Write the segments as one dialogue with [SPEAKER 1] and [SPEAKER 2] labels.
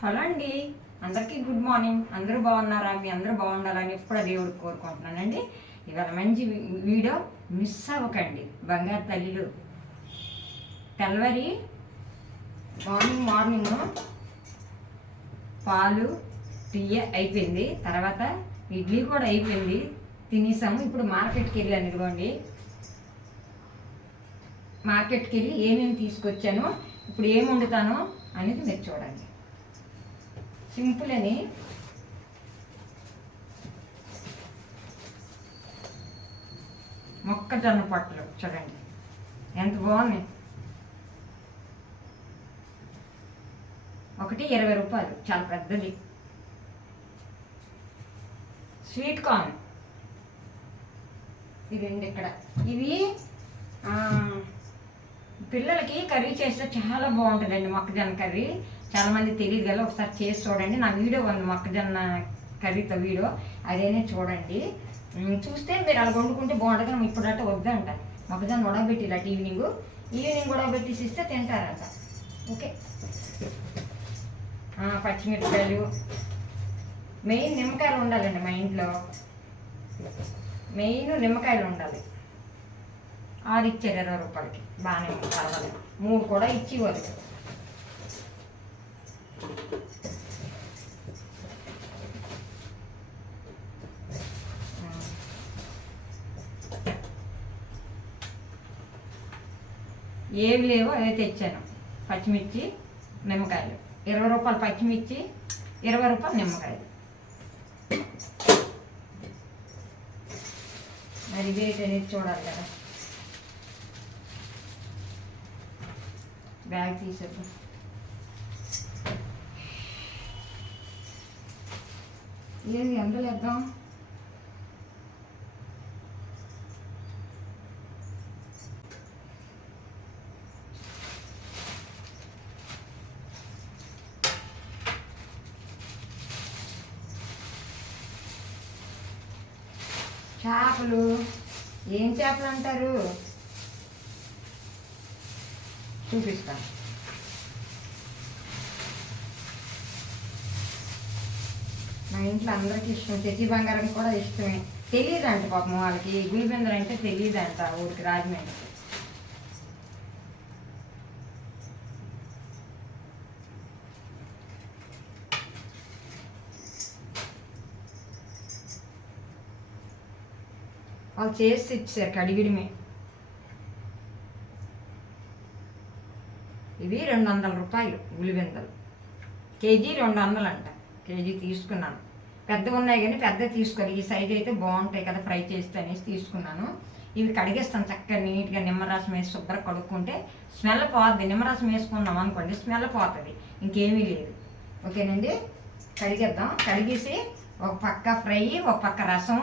[SPEAKER 1] Hello అండి. అందరికీ good morning. అందరూ బాగున్నారా? మీ అందరూ బాగుండాలని ఎప్పుడు దేవుడు కోరుకుంటున్నానండి. ఇవాళ మంచి వీడియో మిస్ అవ్వకండి. బంగారు తల్లిలు. తెల్లవారి మార్నింగ్ మార్నింగ్ పాలు టీ అయిపోయింది. తర్వాత ఇడ్లీ కూడా అయిపోయింది. తినేసాము. ఇప్పుడు మార్కెట్కి వెళ్ళాను ఇదిగోండి. మార్కెట్కి వెళ్ళి ఏమేమి తీసుకొచ్చానో ఇప్పుడు ఏమి వండుతానో అనేది మీరు చూడండి. సింపుల్ అని మొక్కజొన్న పొట్టలు చూడండి. ఎంత బాగుంది. ఒకటి ఇరవై రూపాయలు చాలా పెద్దది. Sweet corn. ఇవి అండి ఇక్కడ. ఇవి పిల్లలకి కర్రీ చేస్తే చాలా బాగుంటుందండి మొక్కజొన్న కర్రీ. చాలా మంది తెలియదు కదా ఒకసారి చేసి చూడండి. నా వీడియో ఉంది మొక్కజొన్న కర్రీతో వీడియో. అదేనే చూడండి. చూస్తే మీరు అలా వండుకుంటే బాగుంటుంది. కానీ ఇప్పుడు అంటే వద్దంట. మొక్కజొన్న ఉడకబెట్టి ఇలా ఈవినింగ్ ఈవినింగ్ ఉడకబెట్టేసి ఇస్తే తింటారంట. ఓకే. పచ్చిమిరపకాయలు. మెయిన్ నిమ్మకాయలు ఉండాలండి మా ఇంట్లో. మెయిన్ నిమ్మకాయలు ఉండాలి. ఆరు ఇచ్చారు ఇరవై రూపాయలకి. బాగానే పర్వాలేదు. మూడు కూడా ఇచ్చి వదిలేదు ఏవి లేవో అదే తెచ్చాను. పచ్చిమిర్చి నిమ్మకాయలు. ఇరవై రూపాయలు పచ్చిమిర్చి ఇరవై రూపాయలు నిమ్మకాయలు. మరి వేట్ అనేది చూడాలి కదా. బ్యాగ్ తీసేద్దాం. ఏది ఎందులో చేపలు. ఏం చేపలు అంటారు? చూపిస్తాను. మా ఇంట్లో అందరికీ ఇష్టం. శశి బంగారం కూడా ఇష్టమే. తెలియదు అంట పాపం వాళ్ళకి. గులిబెందరు అంటే తెలియదు అంట ఊరికి రాజమండ్రి వాళ్ళు చేసి ఇచ్చారు కడిగిడమే. ఇవి రెండు వందల రూపాయలు ఉలివెందలు కేజీ రెండు వందలు అంట కేజీ తీసుకున్నాను. పెద్దగా ఉన్నాయి కానీ పెద్ద తీసుకోవాలి ఈ సైజ్ అయితే బాగుంటాయి కదా ఫ్రై చేస్తే అనేసి తీసుకున్నాను. ఇవి కడిగేస్తాను చక్కగా నీట్గా నిమ్మరసం వేసి శుభ్ర కడుక్కుంటే స్మెల్ పోద్ది. నిమ్మరసం వేసుకున్నాం అనుకోండి స్మెల్ పోతుంది. ఇంకేమీ లేదు. ఓకేనండి? కడిగేద్దాం. కడిగేసి ఒక పక్క ఫ్రై ఒక పక్క రసం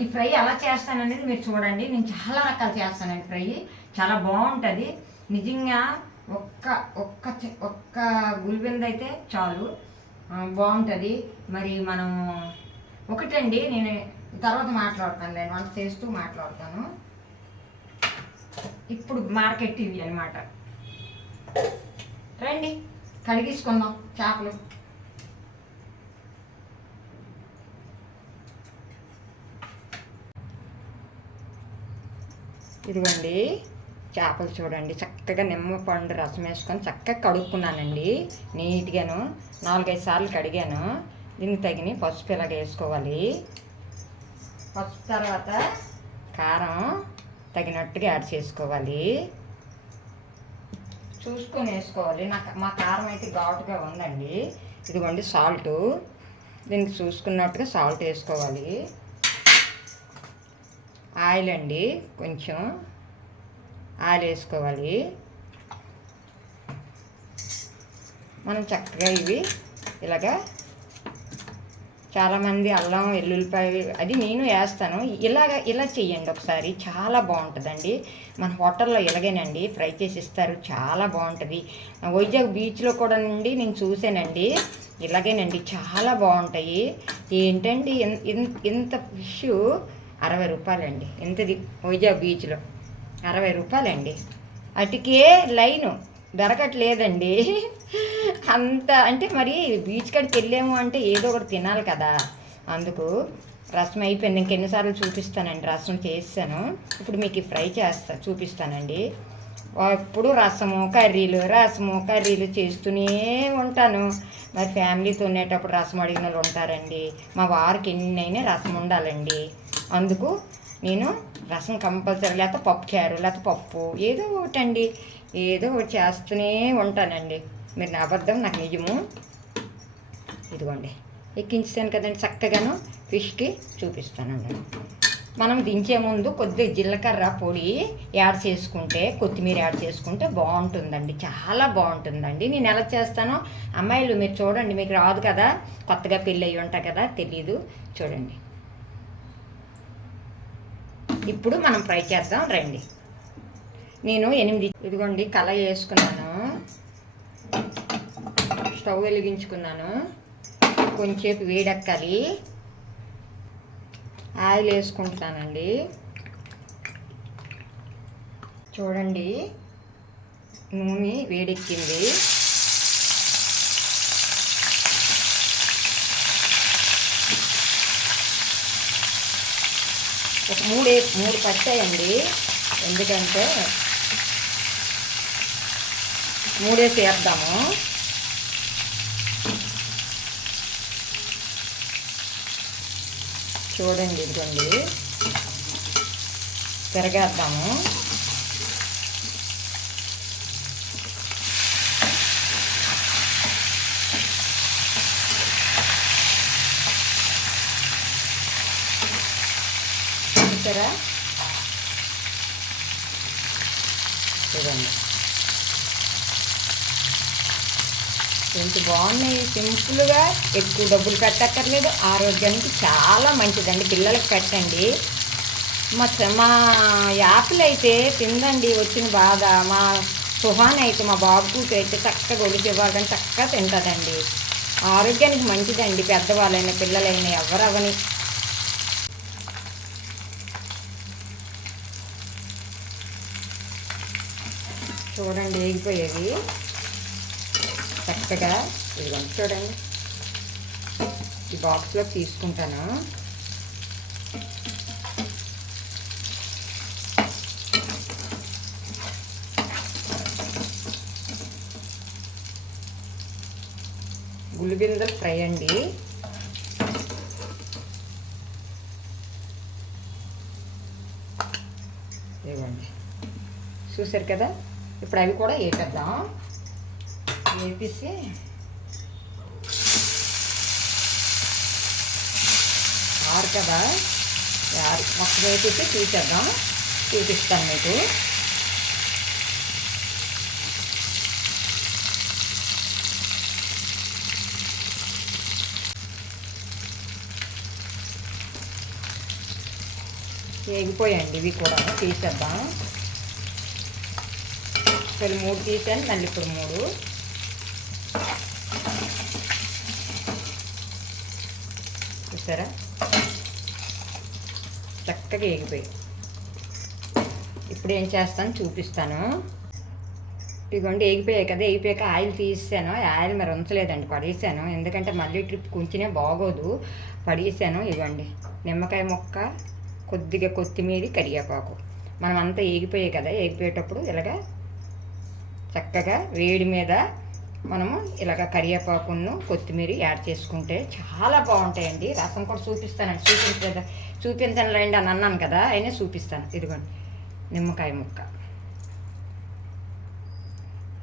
[SPEAKER 1] ఈ ఫ్రై ఎలా చేస్తాననేది మీరు చూడండి. నేను చాలా రకాలు చేస్తానండి ఫ్రై. చాలా బాగుంటుంది. నిజంగా ఒక్క ఒక్క ఒక్క గుల్బింద అయితే చాలు బాగుంటుంది. మరి మనం ఒకటండి నేను తర్వాత మాట్లాడతాను. నేను వంట చేస్తూ మాట్లాడతాను. ఇప్పుడు మార్కెట్ ఇవి అనమాట రండి కడిగించుకుందాం చేపలు. ఇదిగోండి చేపలు చూడండి. చక్కగా నిమ్మ పండు రసం వేసుకొని చక్కగా కడుక్కున్నానండి. నీట్గాను నాలుగైదు సార్లు కడిగాను. దీనికి తగిన పసుపు ఇలాగ వేసుకోవాలి. పసుపు తర్వాత కారం తగినట్టుగా యాడ్ చేసుకోవాలి. చూసుకొని వేసుకోవాలి. నాకు మా కారం అయితే ఘాటుగా ఉందండి. ఇదిగోండి సాల్ట్. దీనికి చూసుకున్నట్టుగా సాల్ట్ వేసుకోవాలి. ఆయిల్ అండి కొంచెం ఆయిల్ వేసుకోవాలి మనం చక్కగా ఇవి ఇలాగా చాలామంది అల్లం వెల్లుల్లిపాయ అది నేను వేస్తాను. ఇలాగ ఇలా చెయ్యండి ఒకసారి. చాలా బాగుంటుందండి. మన హోటల్లో ఇలాగేనండి. ఫ్రై చేసి ఇస్తారు. చాలా బాగుంటుంది. వైజాగ్ బీచ్లో కూడా నుండి నేను చూసానండి. ఇలాగేనండి. చాలా బాగుంటాయి. ఏంటండి ఇన్- ఇంత ఫిష్ అరవై రూపాయలండి. ఎంతది వైజాగ్ బీచ్లో. అరవై రూపాయలండి. అటుకే లైను దొరకట్లేదండి. అంత అంటే మరి బీచ్ కాడికి వెళ్ళాము అంటే ఏదో ఒకటి తినాలి కదా. అందుకు రసం అయిపోయింది. ఇంకెన్నిసార్లు చూపిస్తానండి. రసం చేస్తాను ఇప్పుడు మీకు ఫ్రై చేస్తా చూపిస్తానండి. ఎప్పుడు రసము కర్రీలు రసము కర్రీలు చేస్తూనే ఉంటాను. మరి ఫ్యామిలీతో ఉండేటప్పుడు రసం అడిగిన వాళ్ళు ఉంటారండి. మా వారికి ఎన్నైనా రసం ఉండాలండి. అందుకు నేను రసం కంపల్సరీ లేకపోతే పప్పు చారు లేకపోతే పప్పు ఏదో ఒకటి అండి. ఏదో ఒకటి చేస్తూనే ఉంటానండి. మీరు నా అబద్ధం నాకు నిజము ఇదిగోండి. ఎక్కించాను కదండి చక్కగాను ఫిష్కి చూపిస్తానండి. మనం దించే ముందు కొద్దిగా జీలకర్ర పొడి యాడ్ చేసుకుంటే కొత్తిమీర యాడ్ చేసుకుంటే బాగుంటుందండి. చాలా బాగుంటుందండి. నేను ఎలా చేస్తానో అమ్మాయిలు మీరు చూడండి మీకు రాదు కదా కొత్తగా పెళ్ళి అయ్యి ఉంటా కదా తెలీదు. చూడండి. ఇప్పుడు మనం ఫ్రై చేద్దాం రండి. నేను ఎనిమిది ఇదిగోండి కళ వేసుకున్నాను. స్టవ్ వెలిగించుకున్నాను. కొంచెంసేపు వేడెక్కాలి. ఆయిల్ వేసుకుంటున్నానండి. చూడండి నూనె వేడెక్కింది. ఒక మూడు మూడు పట్టాయండి. ఎందుకంటే మూడే చేద్దాము చూడండి ఇదిగోండి. తిరగేద్దాము. చూసారా? చూడండి. ఎంత బాగున్నాయి సింపుల్గా ఎక్కువ డబ్బులు పెట్టక్కర్లేదు ఆరోగ్యానికి చాలా మంచిదండి పిల్లలకి పెట్టండి. మా మా యాపిల్ అయితే తిందండి వచ్చిన బాధ. మా సుహాన్ అయితే మా బాబు కూతురు అయితే చక్కగా ఒలికి ఇవ్వాలని చక్కగా తింటుందండి. ఆరోగ్యానికి మంచిదండి పెద్దవాళ్ళైనా పిల్లలైనా ఎవరవని. చూడండి వేగిపోయేవి చక్కగా ఇదిగోండి చూడండి. ఈ బాక్స్లో తీసుకుంటాను. గులిబిందలు ఫ్రై అండి. ఇవ్వండి చూసారు కదా? ఇప్పుడు అవి కూడా వేపేద్దాం వేపిసి ఆరు కదా? ఆరు. మొక్క వేపిసి తీసేద్దాం. చూపిస్తాను మీకు. వేగిపోయండి ఇవి కూడా తీసేద్దాం. ఒకసారి మూడు తీసాను మళ్ళీ ఇప్పుడు మూడు. చూసారా? చక్కగా వేగిపోయి. ఇప్పుడు ఏం చేస్తాను చూపిస్తాను. ఇదిగోండి వేగిపోయాయి కదా వేగిపోయాక ఆయిల్ తీసాను ఆయిల్ మరి ఉంచలేదండి పడేసాను. ఎందుకంటే మళ్ళీ ట్రిప్ కొంచెమే బాగోదు. పడేసాను ఇవ్వండి నిమ్మకాయ ముక్క కొద్దిగా కొత్తిమీర కరివేపాకు. మనం అంతా వేగిపోయాయి కదా వేగిపోయేటప్పుడు ఇలాగ చక్కగా వేడి మీద మనము ఇలాగ కరివేపాకును కొత్తిమీర యాడ్ చేసుకుంటే చాలా బాగుంటాయండి. రసం కూడా చూపిస్తానండి. చూపించలేదు చూపించనులేండి అని అన్నాను కదా అయినా చూపిస్తాను. ఇదిగోండి నిమ్మకాయ ముక్క.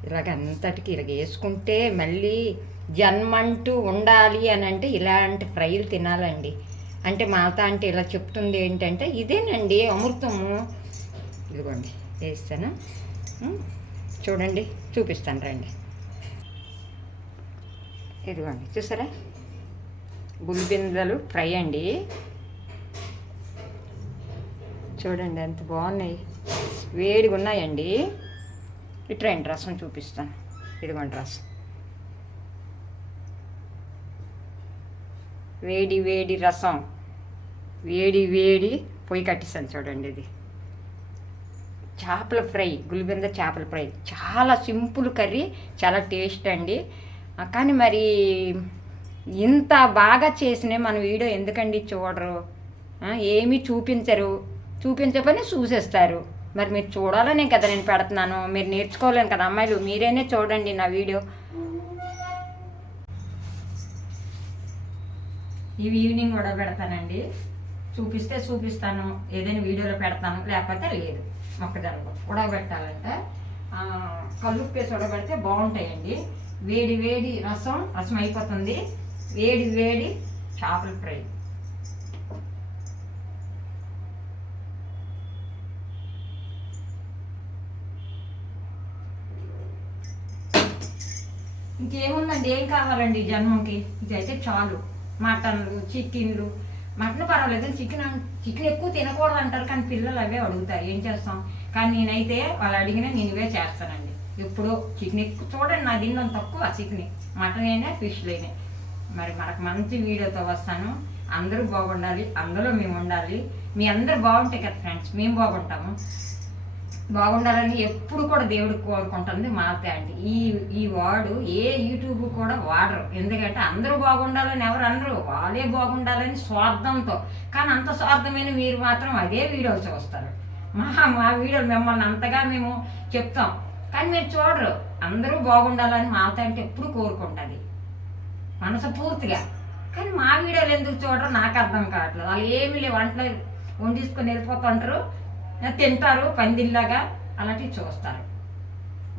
[SPEAKER 1] ఇలాగ అంతటికి ఇలాగ వేసుకుంటే మళ్ళీ జన్మంటూ ఉండాలి అని అంటే ఇలాంటి ఫ్రైలు తినాలండి. అంటే మాత అంటే ఇలా చెప్తుంది ఏంటంటే ఇదేనండి అమృతము. ఇదిగోండి వేస్తాను. చూడండి చూపిస్తాను రండి. ఇదిగోండి చూసారా? గుల్బిందలు ఫ్రై అండి. చూడండి ఎంత బాగున్నాయి. వేడిగా ఉన్నాయండి. ఇట్రండి రసం చూపిస్తాను. ఇదిగోండి రసం. వేడి వేడి రసం. వేడి వేడి పొయ్యి కట్టిస్తాను చూడండి ఇది. చేపల ఫ్రై గులిబింద చేపల ఫ్రై. చాలా సింపుల్ కర్రీ చాలా టేస్ట్ అండి. కానీ మరి ఇంత బాగా చేసిన మన వీడియో ఎందుకండి చూడరు? ఏమీ చూపించరు. చూపించకపోయినా చూసేస్తారు. మరి మీరు చూడాలనే కదా నేను పెడుతున్నాను. మీరు నేర్చుకోలేను కదా అమ్మాయిలు. మీరైనా చూడండి నా వీడియో. ఇవి ఈవినింగ్ కూడా పెడతానండి. చూపిస్తే చూపిస్తాను. ఏదైనా వీడియోలో పెడతాను. లేకపోతే లేదు. మొక్కజొన్న ఉడకబెట్టాలంటే ఆ, కల్లుప్పేసి ఉడకబెడితే బాగుంటాయండి. వేడి వేడి రసం రసం అయిపోతుంది. వేడి వేడి చేపల ఫ్రై. ఇంకేముందండి? ఏం కావాలండి జన్మంకి జన్మకి? ఇదైతే చాలు. మటన్లు చికెన్లు మటన్ పర్వాలేదు చికెన్ చికెన్ ఎక్కువ తినకూడదు అంటారు కానీ పిల్లలు అవే అడుగుతారు ఏం చేస్తాం? కానీ నేనైతే వాళ్ళు అడిగినా నేను ఇవే చేస్తానండి. ఎప్పుడో చికెన్ ఎక్కువ చూడండి నా తినడం తక్కువ చికెన్ మటన్ అయినా ఫిష్ అయినా. మరి మనకు మంచి వీడియోతో వస్తాను. అందరూ బాగుండాలి అందులో మేము ఉండాలి. మీ అందరూ బాగుంటాయి కదా ఫ్రెండ్స్ మేము బాగుంటాము. బాగుండాలని ఎప్పుడు కూడా దేవుడు కోరుకుంటుంది మా అంటే ఈ ఈ వాడు ఏ యూట్యూబ్ కూడా వాడరు. ఎందుకంటే అందరూ బాగుండాలని ఎవరు అనరు. వాళ్ళే బాగుండాలని స్వార్థంతో. కానీ అంత స్వార్థమైన మీరు మాత్రం అదే వీడియోలు చూస్తారు. మా మా వీడియోలు మిమ్మల్ని అంతగా మేము చెప్తాం. కానీ మీరు చూడరు. అందరూ బాగుండాలని మా అంటే ఎప్పుడు కోరుకుంటుంది. మనసు పూర్తిగా. కానీ మా వీడియోలు ఎందుకు చూడరు? నాకు అర్థం కావట్లేదు. వాళ్ళు ఏమీ లేవు. వంటలో వండించుకొని వెళ్ళిపోతుంటారు. తింటారు పందిల్లాగా అలాంటివి చూస్తారు.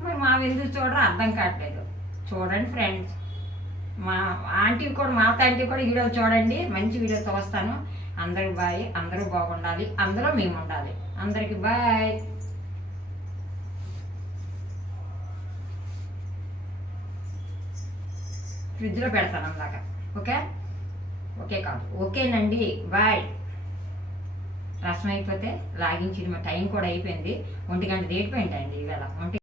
[SPEAKER 1] మరి మా ఎందుకు చూడరు అర్థం కావట్లేదు. చూడండి ఫ్రెండ్స్. మా ఆంటీ కూడా మా ఆంటీ కూడా వీడియోలు చూడండి. మంచి వీడియో చూస్తాను. అందరికి బాయ్ అందరూ బాగుండాలి. అందులో మేము ఉండాలి. అందరికి బాయ్. ఫ్రిడ్జ్లో పెడతాను అందాక. ఓకే? ఓకే కాదు. ఓకేనండి. బాయ్. రసం అయిపోతే లాగించి టైం కూడా అయిపోయింది. ఒంటి గంట దేటిపోయింటండి ఈవేళ. ఒంటి